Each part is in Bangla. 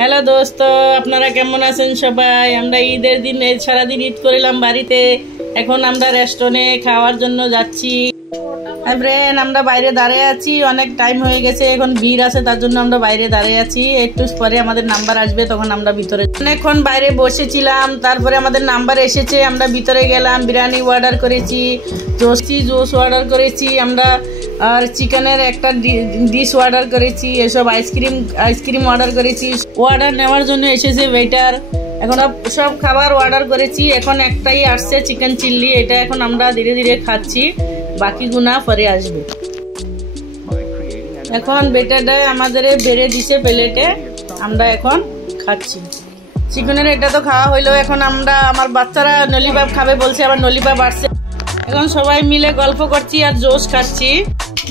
হ্যালো দোস্ত, আপনারা কেমন আছেন সবাই? আমরা ঈদের দিন সারাদিন ঈদ করিলাম বাড়িতে। এখন আমরা রেস্টুরেন্টে খাওয়ার জন্য যাচ্ছি। ফ্রেন্ড, আমরা বাইরে দাঁড়িয়ে আছি, অনেক টাইম হয়ে গেছে, এখন ভিড় আছে, তার জন্য আমরা বাইরে দাঁড়িয়ে আছি। একটু পরে আমাদের নাম্বার আসবে, তখন আমরা ভিতরে অনেকক্ষণ বাইরে বসেছিলাম। তারপরে আমাদের নাম্বার এসেছে, আমরা ভিতরে গেলাম। বিরিয়ানি অর্ডার করেছি, জুস অর্ডার করেছি আমরা, আর চিকেনের একটা ডিশ অর্ডার করেছি, এসব আইসক্রিম অর্ডার করেছি। অর্ডার নেওয়ার জন্য এসেছে ওয়েটার। এখন সব খাবার অর্ডার করেছি, এখন একটাই আসছে চিকেন চিল্লি। এটা এখন আমরা ধীরে ধীরে খাচ্ছি, বাকি গুনা পরে আসবে। এখন বেটাটা আমাদের বেড়ে দিছে প্লেটে, আমরা এখন খাচ্ছি। চিকেনের এটা তো খাওয়া হইলো, এখন আমরা আমার বাচ্চারা নলিপাপ খাবে বলছে, আবার নলিপাপ আসছে। এখন সবাই মিলে গল্প করছি আর জোস খাচ্ছি।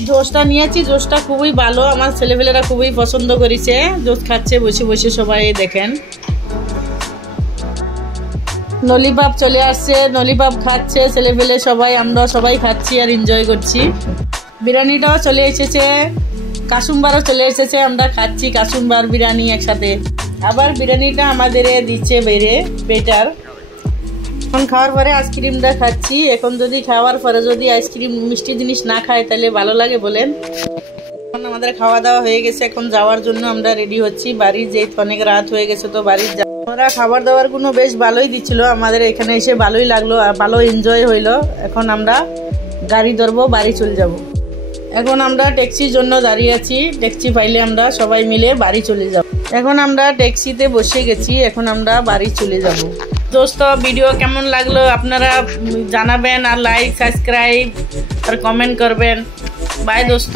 জোসটা নিয়েছি, জোসটা খুবই ভালো, আমার ছেলেপেলেরা খুবই পছন্দ করেছে। জোস খাচ্ছে বসে বসে, সবাই দেখেন। নলিপাপ চলে আসছে, নলিপাপ খাচ্ছে ছেলেপেলে সবাই, আমরা সবাই খাচ্ছি আর এনজয় করছি। বিরিয়ানিটাও চলে এসেছে, কাসুমবারও চলে এসেছে, আমরা খাচ্ছি কাসুমবার বিরিয়ানি একসাথে। আবার বিরিয়ানিটা আমাদের দিচ্ছে বেড়ে বেটার। এখন খাওয়ার পরে আইসক্রিমটা খাচ্ছি। এখন যদি খাওয়ার পরে যদি আইসক্রিম মিষ্টি জিনিস না খাই তাহলে ভালো লাগে বলেন? এখন আমাদের খাওয়া দাওয়া হয়ে গেছে, এখন যাওয়ার জন্য আমরা রেডি হচ্ছি বাড়ি। যেহেতু অনেক রাত হয়ে গেছে, তো বাড়ি ওরা খাবার দাবার গুলো বেশ ভালোই দিচ্ছিল, আমাদের এখানে এসে ভালোই লাগলো, ভালো এনজয় হইলো। এখন আমরা গাড়ি ধরবো, বাড়ি চলে যাব। এখন আমরা ট্যাক্সির জন্য দাঁড়িয়ে আছি, ট্যাক্সি পাইলে আমরা সবাই মিলে বাড়ি চলে যাব। এখন আমরা ট্যাক্সিতে বসে গেছি, এখন আমরা বাড়ি চলে যাব। দোস্ত, ভিডিও কেমন লাগলো আপনারা জানাবেন, আর লাইক সাবস্ক্রাইব আর কমেন্ট করবেন। বাই দোস্ত।